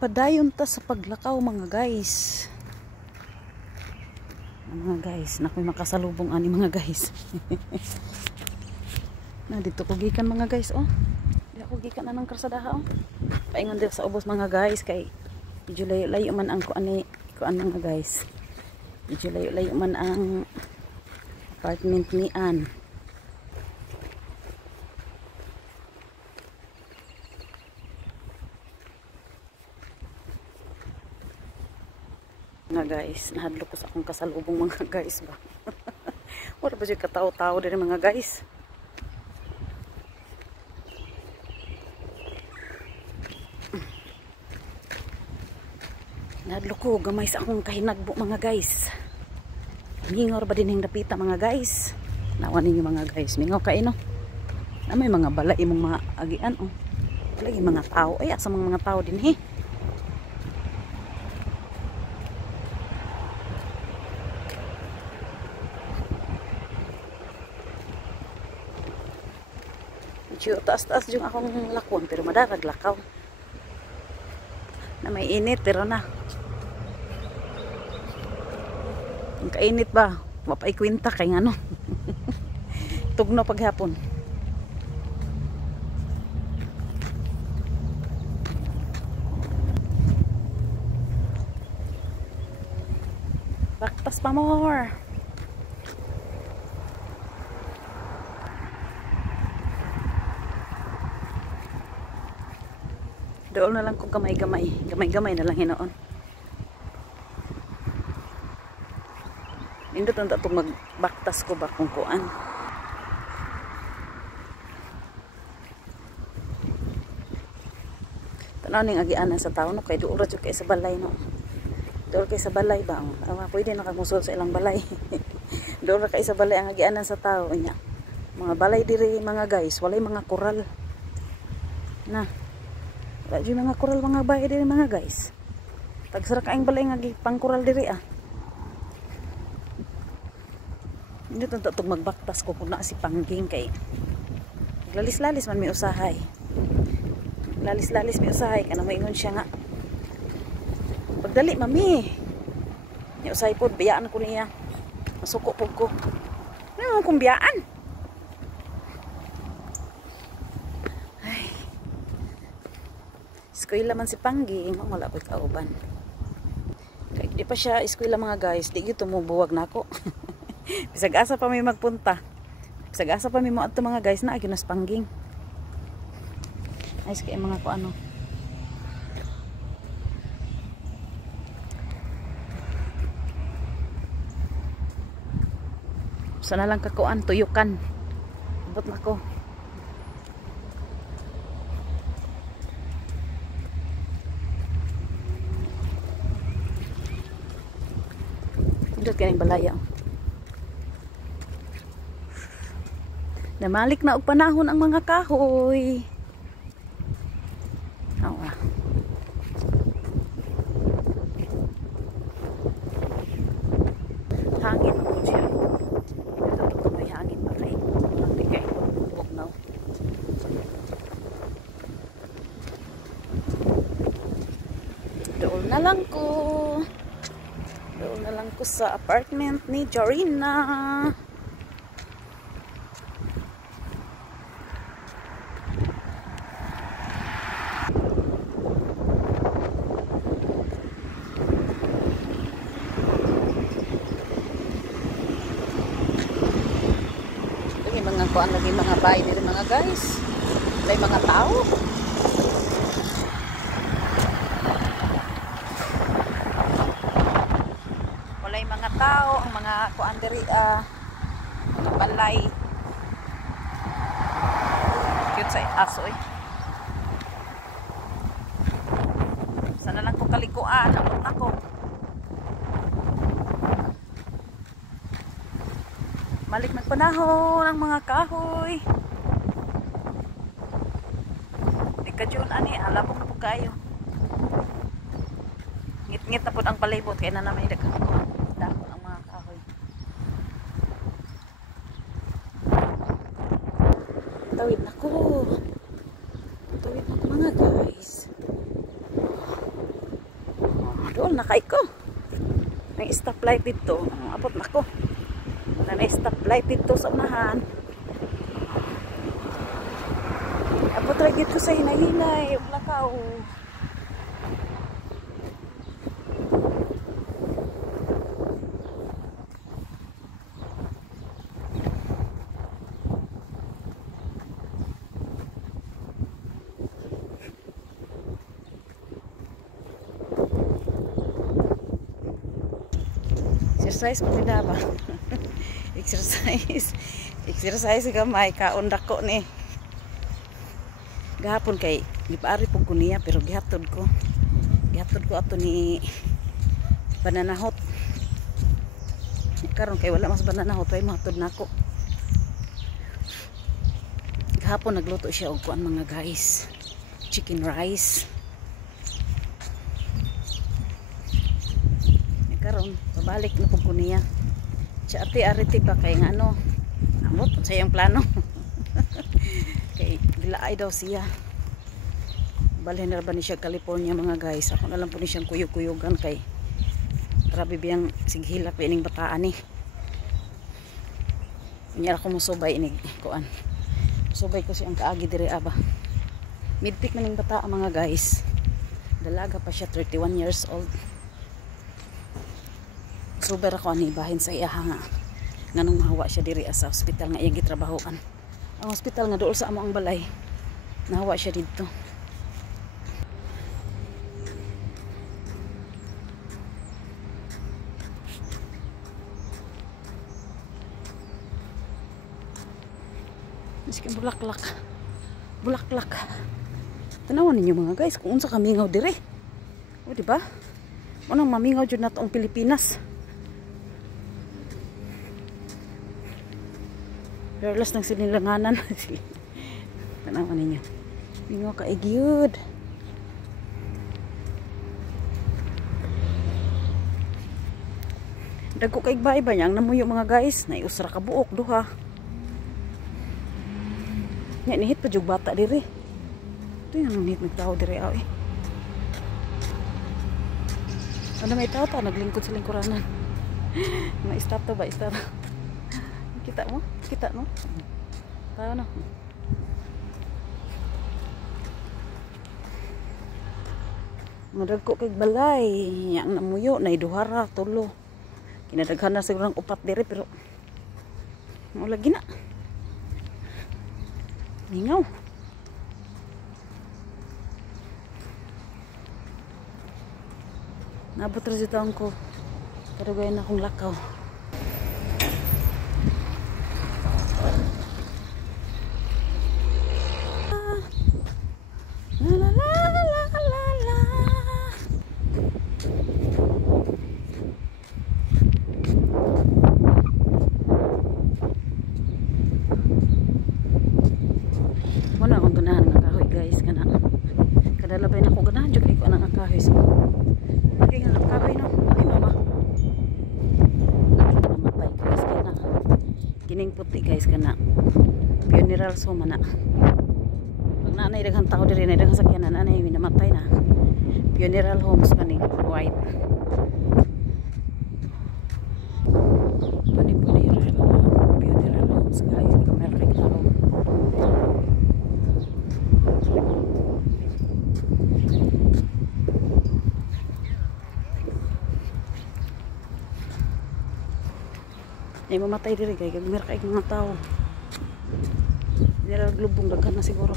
Padayon ta sa paglakaw mga guys. Mga guys, nakoy makasalubong ani mga guys. Na dito ko gikan mga guys oh. Di ako gikan na ng karsadaha oh. Paingon dito sa ubos mga guys kay medyo layo man ang kuan mga guys. Medyo layo man ang apartment ni Ann. Nga guys, nahadlo ko sa akong kasalubong mga guys ba. Wala ba siya katao-tao din mga guys. Nahadlo ko gamay sa akong kahinagbo mga guys. Mingor ba din yung napita mga guys. Nawa ninyo mga guys, mingaw kayo no. Na may mga balay mong mga agian oh. Balay mga tao, ay asa mga tao din he. Taas-taas yung akong lakon pero madarag lakaw na may init pero na ang kainit ba mapay kwenta kay ano tugno paghapon. Baktas pa more. Doon na lang kung gamay-gamay na lang hinoon. Indot ang tatong magbaktas ko ba kung kuan. Tanaw ning agianan sa tao no kay duura jud kay sa balay no. Duura kay sa balay ba? Pwede na kamusol sa ilang balay. Duura kay sa balay ang agianan sa tao nya. Mga balay diri mga guys, walay mga koral. Na wala dyan mga koral mga bahay diri mga guys. Tagsara kaing balay nga pang koral diri ah. Hindi ito magbaktas ko kung na si Pangging kay lalis-lalis man may usahay. Lalis-lalis may usahay kana maingon siya nga. Pagdali mami. Ni usahay pod biyaan ko niya. Masuko pod ko. Ano kung biyaan? Eskwela man si Pangging, wala ko'y kauban. Kaya di pa siya eskwela mga guys, di gito mo buwag na ako. Bisag asa pa may magpunta. Bisag asa pa may mo ato mga guys na agyon na si Pangging. Ayos kaya mga ko ano. Sana lang kakuan, tuyukan. Abot na ko. Dito kaning balaya. Namalik na og panahon ang mga kahoy. Awa. Hangin po siya. Dito ko may hangin pa kay. Hindi kay bugnaw. Doon na lang ko. Doon na lang ko sa apartment ni Jorina. Lagi mga kuan lagi mga bahay dito mga guys. May mga tao. Mga tao, ang mga kuan diri mga balay. Cute sa aso eh. Sana lang ko kalikuan, abot ako. Malik magpanahon ang mga kahoy. Di ka dyan ani, alabok na po kayo. Ngit-ngit na po ang palibot kaya na naman yung dako ang mga kahoy. Tawid na ko. Tawid na ko mga guys. Doon nakay ko. May stoplight dito. Abot na ko. May stoplight dito sa unahan. Abot lagi dito sa hinay-hinay. Wala ka oh. Exercise mo nila ba? Exercise gamay kaon dako ni. Gahapon kay gipaari pug ko niya pero gihatod ko ato ni bananahot. Karon kay wala mas bananahot way mahatod nako. Gahapon nagluto siya og kuan mga guys. Chicken rice. Karon pabalik na pug ko niya. Siya ati-ariti pa kay nga ano. Amot sa iyang plano. Kay dilaay daw siya. Balhin na ba ni siya California mga guys. Ako na lang po ni siyang kuyog-kuyugan kay grabe biyang sighilak bining bataan ni. Unya ako musubay inig kuan. Subay ko siyang kaagi dire aba. Midpick maning bata mga guys. Dalaga pa siya 31 years old. Subay ako ani bahin sa iya nga. Nganong mahawa siya diri sa hospital nga iya gitrabahoan. Ang hospital nga dool sa amo ang balay. Nahawa siya dito. Miskin bulaklak. Bulaklak. Tanawan ninyo mga guys kung unsa ka mingaw dire. O di ba? Unang mamingaw jud nato ang Pilipinas. Perlas ng sinilanganan. Tanawan ninyo. Mingaw ka gyud. Dagko kay iba-iba yang namuyo mga guys, naiusra ka buok duha. Nya nihit pa jug bata diri. Ito yung nihit nagtao diri aw eh. Ano may tao ta naglingkod sa lingkuranan. May stop to ba stop. Kita mo? Kita no? Tao na. Madagko kay balay, yang namuyo na iduhara tulo. Kinadaghan na siguro ng upat diri pero wala gina. Mingaw. Nabot rin dito ko. Pero gawin akong lakaw. La la la la la la. Muna akong ganahan ng kahoy guys. Kadalabay na ako ganahan. Diyo kayo ko ng kahoy. Lagi nga ng kahoy no. Ay mama. Namatay guys ka na. Kining puti guys ka na. Funeral so mana. Pag nanay daghang tao diri na daghang sakyanan anay minamatay na. Funeral homes pa ni white. Funeral homes guys. Di ka meron tao. Ay mamatay diri kay gagmir kay mga tao. Dira glubong daghan na siguro.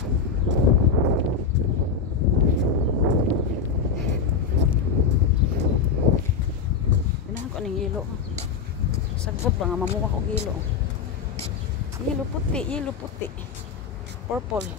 Ganahan ko ning yelo. Sagbot ba nga mamuha ko yelo. Yelo puti, purple.